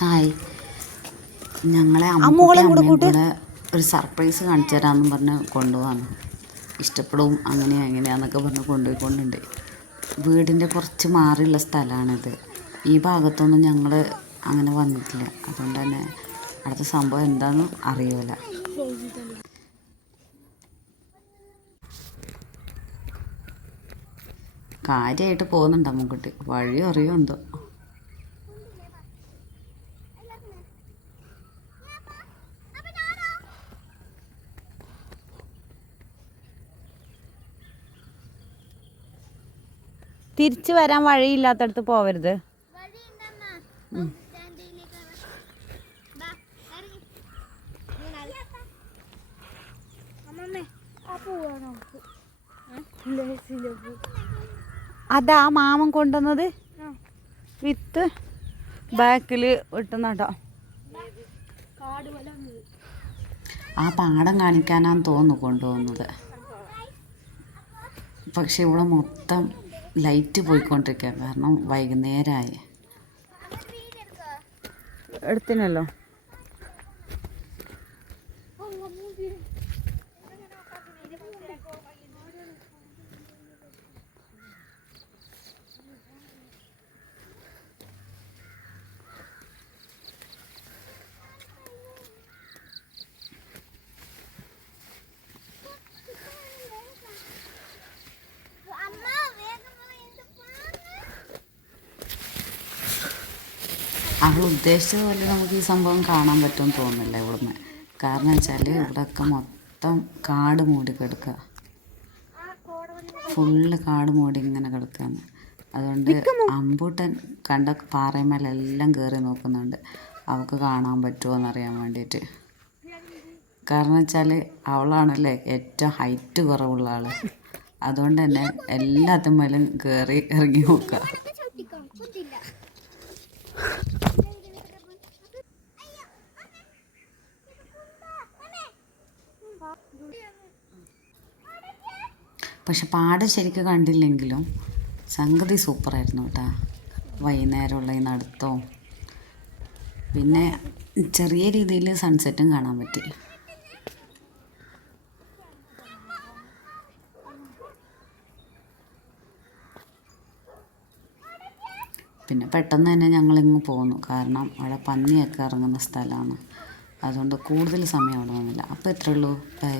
Hi, ഞങ്ങളെ അമ്മയും കൂടെ ഒരു സർപ്രൈസ് കാണിച്ചു തരാമെന്ന് പറഞ്ഞ് കൊണ്ടുപോകാന്ന്. ഇഷ്ടപ്പെടും അങ്ങനെയാന്നൊക്കെ പറഞ്ഞ് കൊണ്ടുപോയിക്കൊണ്ടുണ്ട്. വീടിൻ്റെ കുറച്ച് മാറിയുള്ള സ്ഥലമാണിത്. ഈ ഭാഗത്തൊന്നും ഞങ്ങൾ അങ്ങനെ വന്നിട്ടില്ല. അതുകൊണ്ട് തന്നെ അടുത്ത സംഭവം എന്താണെന്ന് അറിയില്ല. കാര്യമായിട്ട് പോകുന്നുണ്ട് അമ്മക്കുട്ടി. വഴി അറിയോ എന്തോ. തിരിച്ചു വരാൻ വഴിയില്ലാത്തടത്ത് പോവരുത്. അതാ മാമൻ കൊണ്ടുവന്നത് വിത്ത് ബാക്കില് ഇട്ടുന്നട്ടോ. ആ പാടം കാണിക്കാനാന്ന് തോന്നുന്നു കൊണ്ടുപോകുന്നത്. പക്ഷെ ഇവിടെ മൊത്തം ലൈറ്റ് പോയിക്കൊണ്ടിരിക്കുക. കാരണം വൈകുന്നേരമായി. എടുത്തിനല്ലോ. അവൾ ഉദ്ദേശിച്ചത് പോലെ നമുക്ക് ഈ സംഭവം കാണാൻ പറ്റുമെന്ന് തോന്നുന്നില്ല ഇവിടുന്ന്. കാരണം വെച്ചാൽ ഇവിടെയൊക്കെ മൊത്തം കാട് മൂടി കിടക്കുക. ഫുള്ള് കാട് മൂടി ഇങ്ങനെ കിടക്കുകയാണ്. അതുകൊണ്ട് അമ്പൂട്ടൻ കണ്ട പാറമേലെല്ലാം കയറി നോക്കുന്നുണ്ട് അവൾക്ക് കാണാൻ പറ്റുമോ എന്നറിയാൻ വേണ്ടിയിട്ട്. കാരണം വെച്ചാൽ അവളാണല്ലേ ഏറ്റവും ഹൈറ്റ് കുറവുള്ള ആൾ. അതുകൊണ്ട് തന്നെ എല്ലാത്തുമ്മേലും കയറി ഇറങ്ങി നോക്കുക. പക്ഷെ പാടം ശരിക്കും കണ്ടില്ലെങ്കിലും സംഗതി സൂപ്പറായിരുന്നു കേട്ടോ. വൈകുന്നേരമുള്ള ഈ നടത്തവും പിന്നെ ചെറിയ രീതിയിൽ സൺസെറ്റും കാണാൻ പറ്റി. പിന്നെ പെട്ടെന്ന് തന്നെ ഞങ്ങളിങ്ങ് പോന്നു. കാരണം അവിടെ പന്നിയൊക്കെ ഇറങ്ങുന്ന സ്ഥലമാണ്. അതുകൊണ്ട് കൂടുതൽ സമയം അവിടെ വന്നില്ല. അപ്പോൾ ഇത്രയേ ഉള്ളൂ. ബൈ.